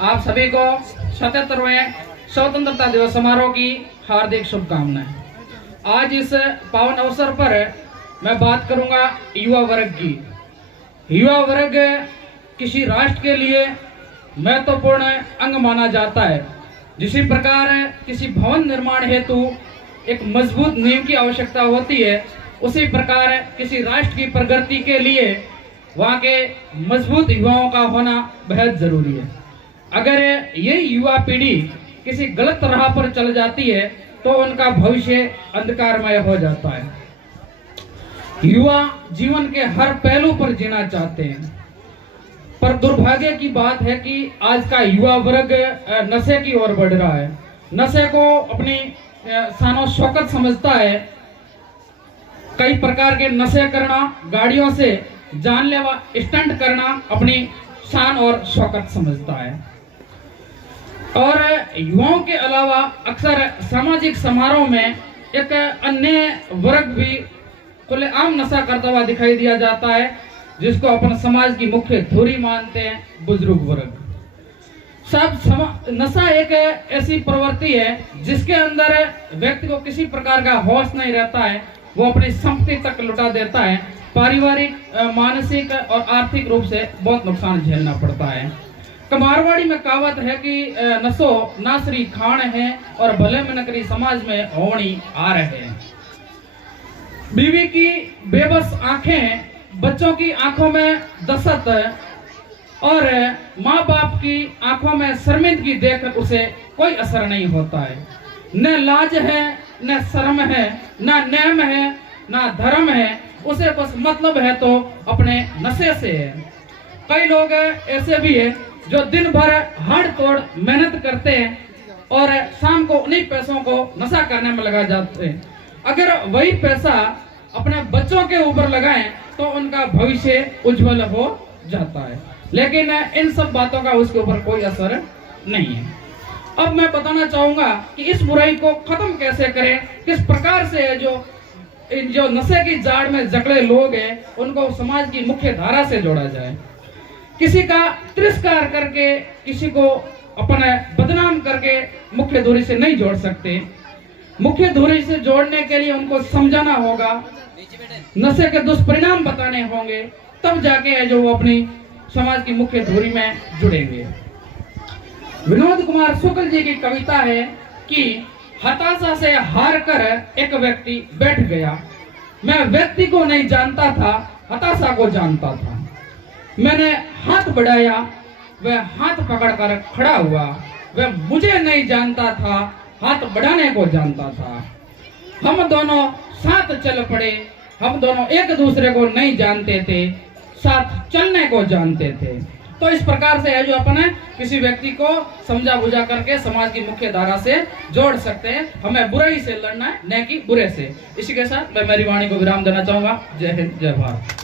आप सभी को 77वें स्वतंत्रता दिवस समारोह की हार्दिक शुभकामनाएं। आज इस पावन अवसर पर मैं बात करूंगा युवा वर्ग की। युवा वर्ग किसी राष्ट्र के लिए महत्वपूर्ण अंग माना जाता है। जिसी प्रकार किसी भवन निर्माण हेतु एक मजबूत नींव की आवश्यकता होती है, उसी प्रकार किसी राष्ट्र की प्रगति के लिए वहाँ के मजबूत युवाओं का होना बेहद जरूरी है। अगर ये युवा पीढ़ी किसी गलत राह पर चल जाती है तो उनका भविष्य अंधकारमय हो जाता है। युवा जीवन के हर पहलू पर जीना चाहते हैं, पर दुर्भाग्य की बात है कि आज का युवा वर्ग नशे की ओर बढ़ रहा है। नशे को अपनी शानो शौकत समझता है। कई प्रकार के नशे करना, गाड़ियों से जानलेवा स्टंट करना अपनी शान और शौकत समझता है। और युवाओं के अलावा अक्सर सामाजिक समारोह में एक अन्य वर्ग भी खुलेआम नशा करता हुआ दिखाई दिया जाता है, जिसको अपन समाज की मुख्य धुरी मानते हैं, बुजुर्ग वर्ग। नशा एक ऐसी प्रवृत्ति है जिसके अंदर व्यक्ति को किसी प्रकार का होश नहीं रहता है। वो अपनी संपत्ति तक लुटा देता है। पारिवारिक, मानसिक और आर्थिक रूप से बहुत नुकसान झेलना पड़ता है। मारवाड़ी में कहावत है कि नशो नासरी खान है और भले में नकरी समाज में होनी आ रहे हैं। बीवी की बेबस आंखें, बच्चों की आंखों में दसत और माँ बाप की आंखों में शर्मिंदगी देखकर उसे कोई असर नहीं होता है। न लाज है, न शर्म है, न नेम है, न धर्म है। उसे बस मतलब है तो अपने नशे से है। कई लोग ऐसे भी है जो दिन भर हाड़ तोड़ मेहनत करते हैं और शाम को उन्हीं पैसों को नशा करने में लगा जाते हैं। अगर वही पैसा अपने बच्चों के ऊपर लगाएं तो उनका भविष्य उज्जवल हो जाता है, लेकिन इन सब बातों का उसके ऊपर कोई असर नहीं है। अब मैं बताना चाहूंगा कि इस बुराई को खत्म कैसे करें, किस प्रकार से जो नशे की जाड़ में जकड़े लोग हैं उनको समाज की मुख्य धारा से जोड़ा जाए। किसी का तिरस्कार करके, किसी को अपने बदनाम करके मुख्य धुरी से नहीं जोड़ सकते। मुख्य धुरी से जोड़ने के लिए उनको समझाना होगा, नशे के दुष्परिणाम बताने होंगे, तब जाके जो वो अपनी समाज की मुख्य धुरी में जुड़ेंगे। विनोद कुमार शुक्ल जी की कविता है कि हताशा से हार कर एक व्यक्ति बैठ गया। मैं व्यक्ति को नहीं जानता था, हताशा को जानता था। मैंने हाथ बढ़ाया, वह हाथ पकड़कर खड़ा हुआ। वह मुझे नहीं जानता था, हाथ बढ़ाने को जानता था। हम दोनों साथ चल पड़े। हम दोनों एक दूसरे को नहीं जानते थे, साथ चलने को जानते थे। तो इस प्रकार से है जो अपन किसी व्यक्ति को समझा बुझा करके समाज की मुख्य धारा से जोड़ सकते हैं। हमें बुराई से लड़ना है, न कि बुरे से। इसी के साथ मैं मेरी वाणी को विराम देना चाहूंगा। जय हिंद, जय भारत।